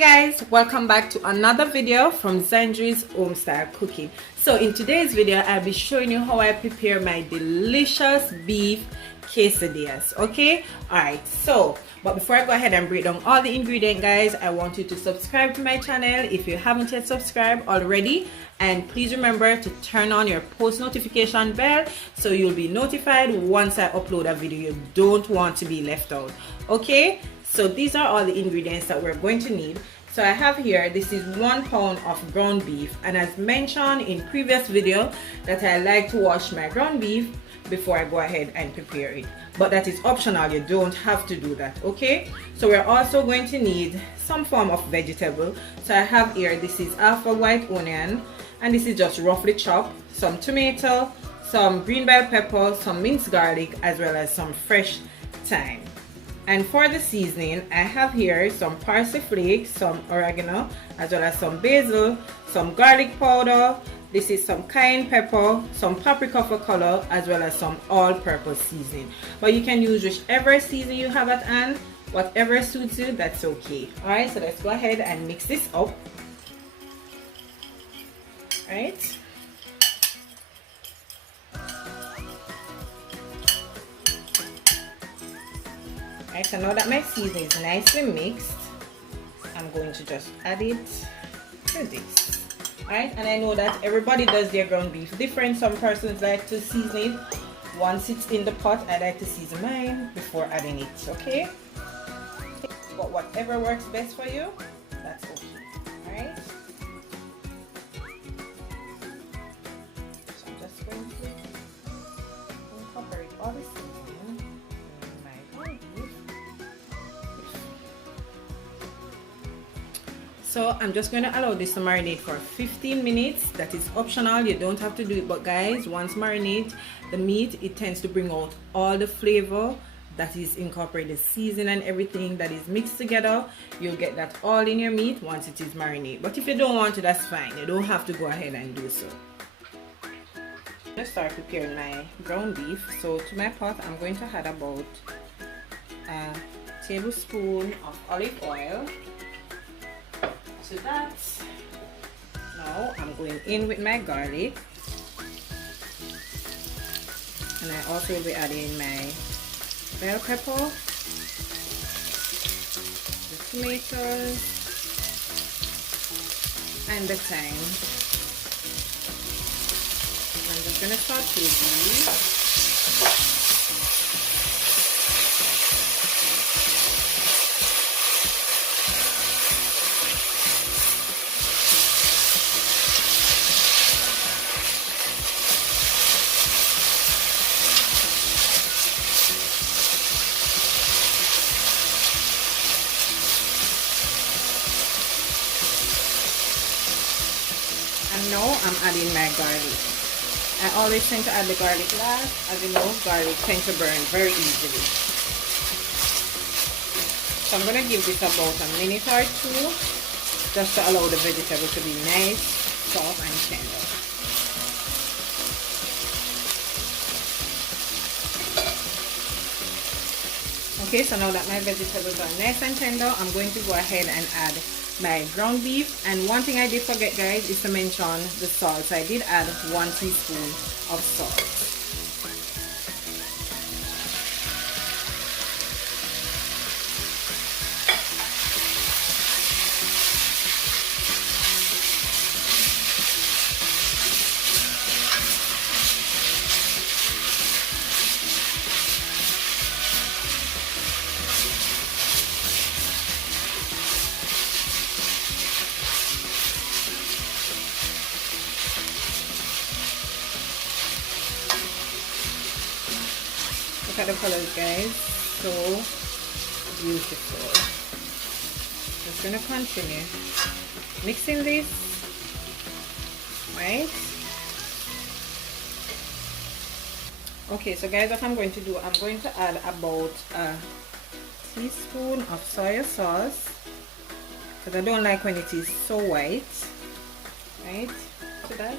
guys, welcome back to another video from Zandri's Home Style Cooking. So in today's video I'll be showing you how I prepare my delicious beef quesadillas. Okay, alright, so but before I go ahead and break down all the ingredients, guys, I want you to subscribe to my channel if you haven't yet subscribed already, and please remember to turn on your post notification bell so you'll be notified once I upload a video. You don't want to be left out. Okay, so these are all the ingredients that we're going to need. So I have here, this is 1 pound of ground beef, and as mentioned in previous video that I like to wash my ground beef before I go ahead and prepare it, but that is optional. You don't have to do that. Okay, so we're also going to need some form of vegetable. So I have here, this is half a white onion, and this is just roughly chopped, some tomato, some green bell pepper, some minced garlic, as well as some fresh thyme. And for the seasoning, I have here some parsley flakes, some oregano, as well as some basil, some garlic powder. This is some cayenne pepper, some paprika for color, as well as some all-purpose seasoning. But you can use whichever seasoning you have at hand, whatever suits you, that's okay. Alright, so let's go ahead and mix this up. Alright. Alright, so now that my seasoning is nicely mixed, I'm going to just add it to this. Alright, and I know that everybody does their ground beef different. Some persons like to season it once it's in the pot. I like to season mine before adding it, okay? But whatever works best for you, that's okay. Alright? So I'm just going to incorporate all the seasoning in my ground beef. So I'm just going to allow this to marinate for 15 minutes. That is optional, you don't have to do it, but guys, once marinate the meat, it tends to bring out all the flavor that is incorporated, season and everything that is mixed together. You'll get that all in your meat once it is marinated. But if you don't want to, that's fine, you don't have to go ahead and do so. Let's start preparing my ground beef. So to my pot, I'm going to add about a tablespoon of olive oil. To that, now I'm going in with my garlic, and I also will be adding my bell pepper, the tomatoes, and the thyme. I'm just going to saute these. And now I'm adding my garlic. I always tend to add the garlic last. As you know, garlic tends to burn very easily. So I'm going to give this about a minute or two, just to allow the vegetable to be nice, soft and tender. Okay, so now that my vegetables are nice and tender, I'm going to go ahead and add my ground beef. And one thing I did forget, guys, is to mention the salt. So I did add 1 teaspoon of salt. Look at the colors, guys, so beautiful. Just gonna continue mixing this, right? Okay, so guys, what I'm going to do, I'm going to add about a teaspoon of soy sauce, because I don't like when it is so white, right? To that.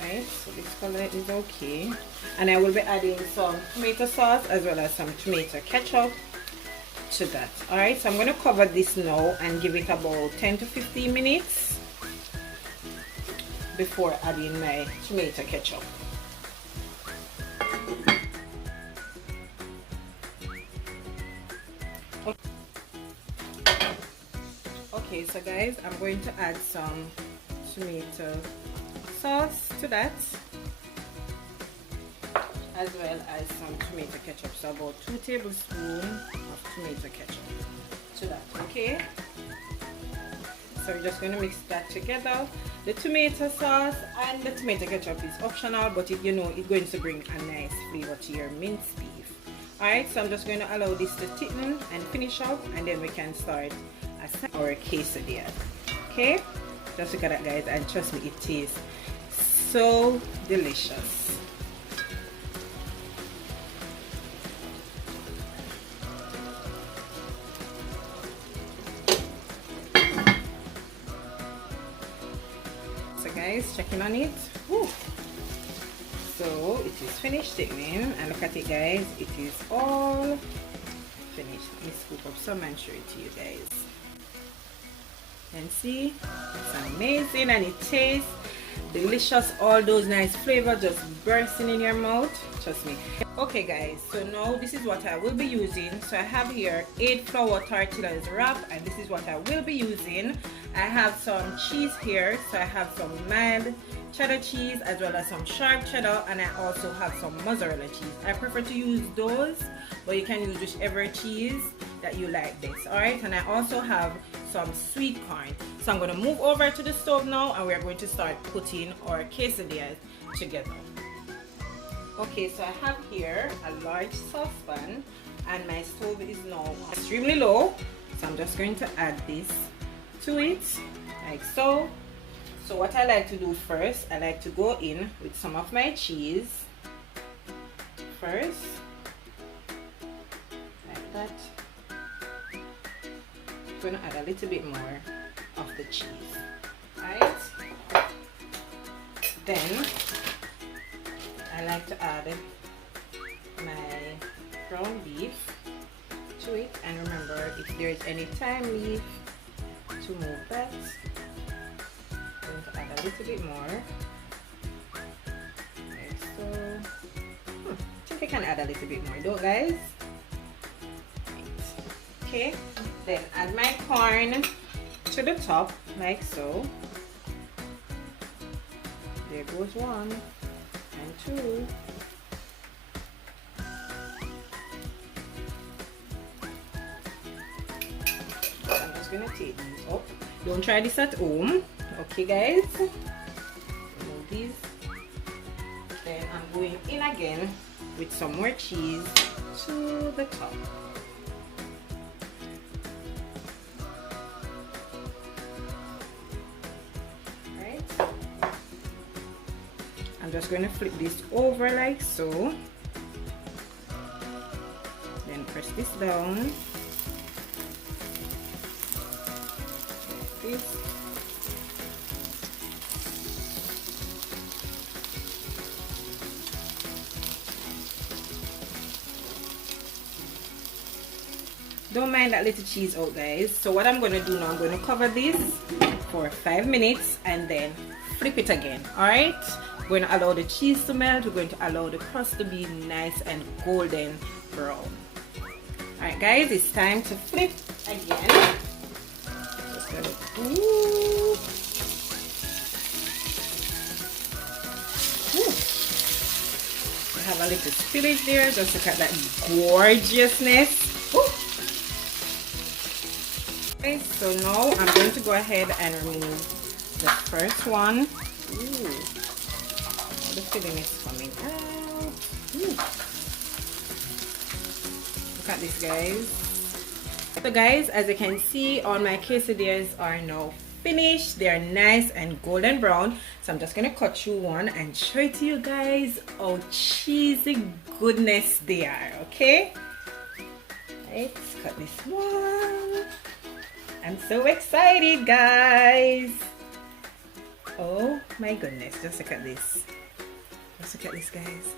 Right, so this color is okay, and I will be adding some tomato sauce as well as some tomato ketchup, to that. All right, so I'm going to cover this now and give it about 10 to 15 minutes before adding my tomato ketchup. Okay, so guys, I'm going to add some tomato sauce to that, as well as some tomato ketchup. So about 2 tablespoons of tomato ketchup to that. Okay, so we're just going to mix that together. The tomato sauce and the tomato ketchup is optional, but you know it's going to bring a nice flavor to your minced beef. Alright, so I'm just going to allow this to thicken and finish up, and then we can start our quesadilla. Okay, just look at that, guys, and trust me, it tastes so delicious. So guys, checking on it. Woo. So it is finished thickening, and look at it, guys, it is all finished. Let me scoop up some and show it to you guys. And see, it's amazing and it tastes delicious. All those nice flavors just bursting in your mouth, trust me. Okay guys, so now this is what I will be using. So I have here 8 flour tortillas wrap, and this is what I will be using. I have some cheese here, so I have some mild cheddar cheese as well as some sharp cheddar, and I also have some mozzarella cheese. I prefer to use those, but you can use whichever cheese that you like this. Alright, and I also have some sweet corn. So I'm going to move over to the stove now, and we're going to start putting our quesadillas together. Okay, so I have here a large saucepan, and my stove is now extremely low, so I'm just going to add this to it like so. So what I like to do first, I like to go in with some of my cheese first, like that. I'm going to add a little bit more of the cheese. Right? Then I like to add my ground beef to it, and remember, if there is any thyme leaf, to move that. I'm going to add a little bit more, like so. I think I can add a little bit more though, guys. Okay, then add my corn to the top like so. There goes 1 and 2. I'm just gonna take these up. Don't try this at home, okay guys? Remove these. Then I'm going in again with some more cheese to the top. I'm just going to flip this over like so, then press this down like this. Don't mind that little cheese out, guys. So what I'm going to do now, I'm going to cover this for 5 minutes and then flip it again. Alright, we're going to allow the cheese to melt. We're going to allow the crust to be nice and golden brown. Alright guys, it's time to flip again. Just gonna, we have a little spillage there. Just look at that gorgeousness. Okay, so now I'm going to go ahead and remove the first one. Ooh, the filling is coming out. Ooh. Look at this, guys. So guys, as you can see, all my quesadillas are now finished. They are nice and golden brown. So I'm just gonna cut through one and show it to you guys how cheesy goodness they are. Okay, let's cut this one. I'm so excited, guys. Oh my goodness, just look at this. Just look at this, guys.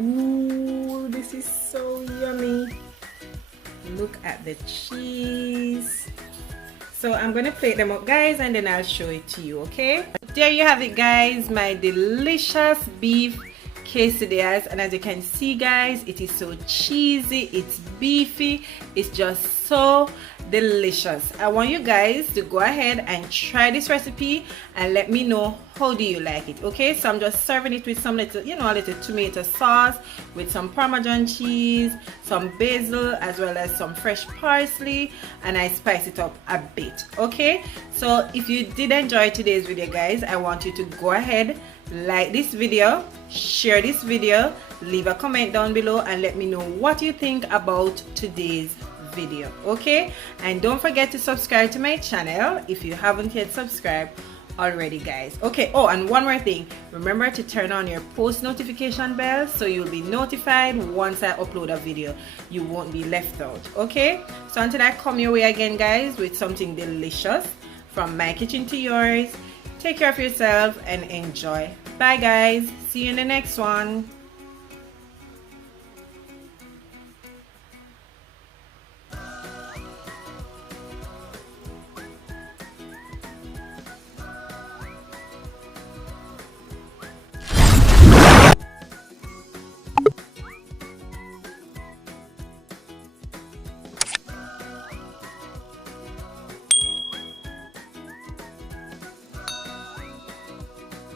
Ooh, this is so yummy. Look at the cheese. So I'm gonna plate them up, guys, and then I'll show it to you, okay? There you have it, guys, my delicious beef quesadillas. And as you can see, guys, it is so cheesy, it's beefy, it's just so delicious. I want you guys to go ahead and try this recipe and let me know how do you like it, okay? So I'm just serving it with some little, you know, a little tomato sauce with some Parmesan cheese, some basil, as well as some fresh parsley, and I spice it up a bit, okay? So if you did enjoy today's video, guys, I want you to go ahead, like this video, share this video, leave a comment down below, and let me know what you think about today's video, okay? And don't forget to subscribe to my channel if you haven't yet subscribed already, guys, okay? Oh, and one more thing, remember to turn on your post notification bell so you'll be notified once I upload a video. You won't be left out, okay? So until I come your way again, guys, with something delicious from my kitchen to yours, take care of yourself and enjoy. Bye, guys. See you in the next one.